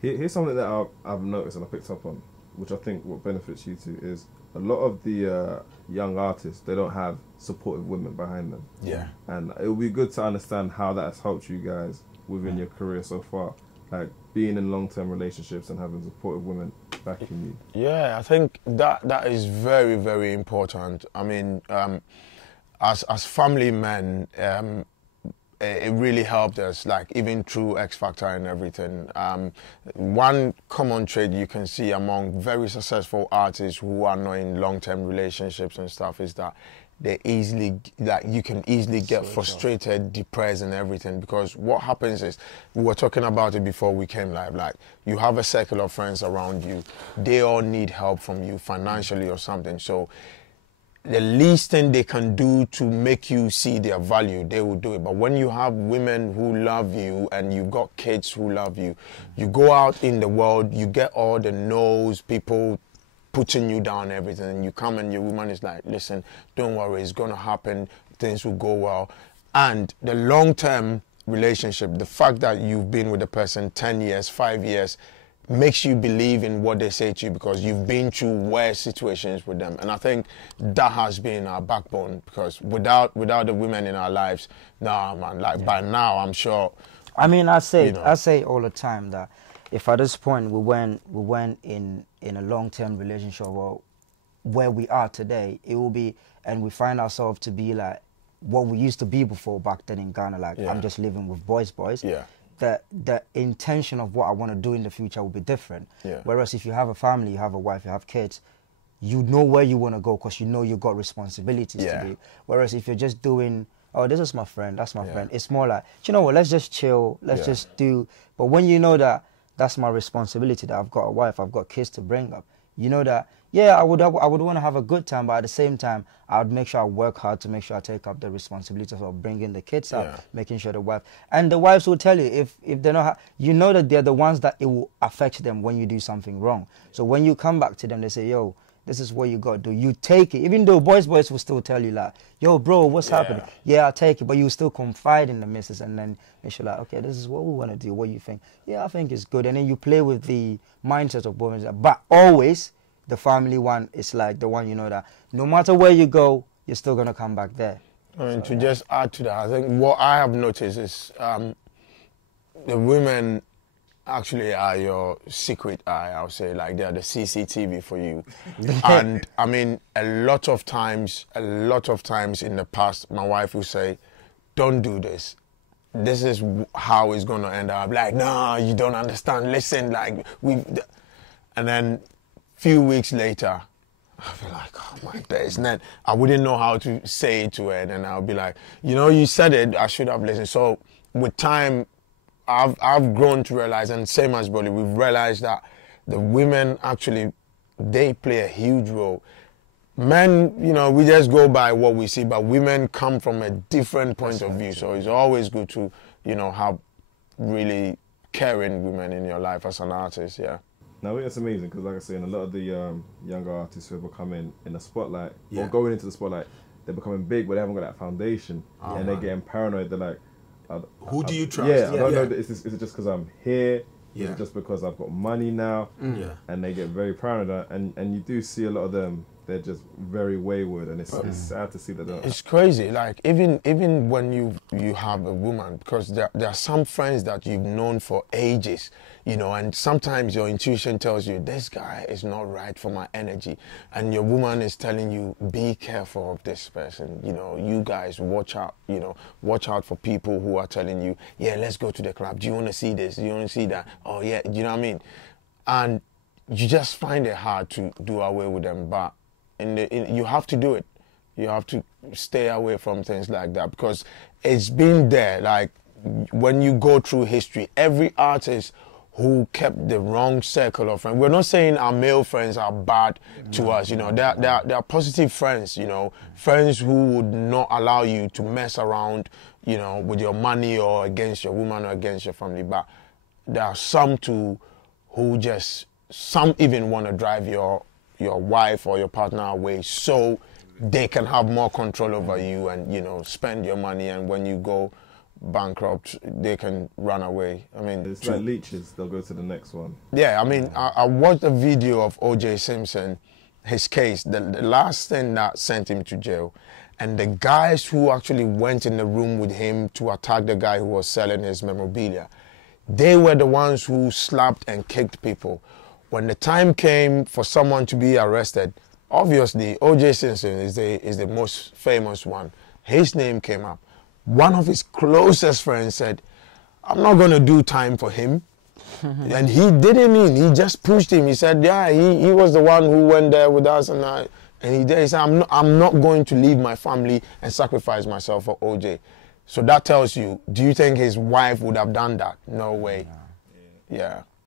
Here's something that I've noticed and I picked up on, which I think what benefits you two is a lot of the young artists, they don't have supportive women behind them. Yeah. And it would be good to understand how that has helped you guys within your career so far. Like being in long-term relationships and having supportive women backing you. Yeah, I think that is very, very important. I mean, as family men, it really helped us, like even through X Factor and everything. One common trait you can see among very successful artists who are not in long-term relationships and stuff is that they easily, like you can easily get frustrated, depressed and everything, because what happens is, we were talking about it before we came live, like you have a circle of friends around you, they all need help from you financially or something, so the least thing they can do to make you see their value, they will do it. But when you have women who love you and you've got kids who love you, you go out in the world, you get all the no's, people putting you down, everything, and you come and your woman is like, listen, don't worry, it's going to happen, things will go well. And the long-term relationship, the fact that you've been with the person 10 years, 5 years, makes you believe in what they say to you because you've been through worse situations with them. And I think that has been our backbone, because without the women in our lives, nah man, like by now I'm sure. I mean, I say all the time that if at this point we went in a long-term relationship or where we are today, it will be, and we find ourselves to be like what we used to be before back then in Ghana, like I'm just living with boys. Yeah. The intention of what I want to do in the future will be different. Yeah. Whereas if you have a family, you have a wife, you have kids, you know where you want to go because you know you've got responsibilities to do. Whereas if you're just doing, oh, this is my friend, that's my friend, it's more like, you know what, let's just chill, let's just do. But when you know that that's my responsibility, that I've got a wife, I've got kids to bring up, you know that, yeah, I would want to have a good time, but at the same time, I would make sure I work hard to make sure I take up the responsibilities of bringing the kids up, making sure the wife, and the wives will tell you if they're not, you know that they're the ones that it will affect them when you do something wrong. So when you come back to them, they say, yo, this is what you got to do. You take it, even though boys will still tell you like, yo, bro, what's happening? Yeah, I'll take it, but you still confide in the missus and then make sure like, okay, this is what we want to do. What do you think? Yeah, I think it's good. And then you play with the mindset of boys, but always the family one is like the one, you know, that no matter where you go, you're still going to come back there. And to just add to that, I think what I have noticed is the women actually are your secret eye, I would say, like they're the CCTV for you. And I mean, a lot of times in the past, my wife would say, don't do this. This is how it's going to end up. Like, no, you don't understand. Listen, like, and then few weeks later, I'll be like, oh my days. And then I wouldn't know how to say it to her. And then I'll be like, you know, you said it, I should have listened. So with time, I've grown to realize, and same as Bollie, we've realized that the women actually, they play a huge role. Men, you know, we just go by what we see, but women come from a different point of view. So it's always good to, you know, have really caring women in your life as an artist, yeah. Now, it's amazing because, like I say, in a lot of the younger artists who are becoming in the spotlight, or going into the spotlight, they're becoming big, but they haven't got that foundation, and they're getting paranoid. They're like, who do you trust? Yeah, I don't know. Is it just because I'm here? Yeah. Is it just because I've got money now? Yeah. And they get very paranoid, and you do see a lot of them. They're just very wayward, and it's sad to see that. It's crazy. Like even when you have a woman, because there are some friends that you've known for ages, you know, and sometimes your intuition tells you this guy is not right for my energy, and your woman is telling you be careful of this person. You know, you guys watch out. You know, watch out for people who are telling you, yeah, let's go to the club. Do you want to see this? Do you want to see that? Oh yeah, do you know what I mean? And you just find it hard to do away with them, but you have to do it. You have to stay away from things like that because it's been there. Like when you go through history, every artist who kept the wrong circle of friends. We're not saying our male friends are bad to us. You know, they are positive friends. You know, friends who would not allow you to mess around. You know, with your money or against your woman or against your family. But there are some too who just some even want to drive your wife or your partner away so they can have more control over you and, you know, spend your money, and when you go bankrupt, they can run away. I mean, it's like leeches, they'll go to the next one. Yeah, I mean, I watched a video of O.J. Simpson, his case, the last thing that sent him to jail, and the guys who actually went in the room with him to attack the guy who was selling his memorabilia, they were the ones who slapped and kicked people. When the time came for someone to be arrested, obviously O.J. Simpson is the most famous one. His name came up. One of his closest friends said, I'm not going to do time for him. And he didn't mean, he just pushed him. He said, yeah, he was the one who went there with us. And he did. He said, I'm not going to leave my family and sacrifice myself for OJ. So that tells you, do you think his wife would have done that? No way. Yeah.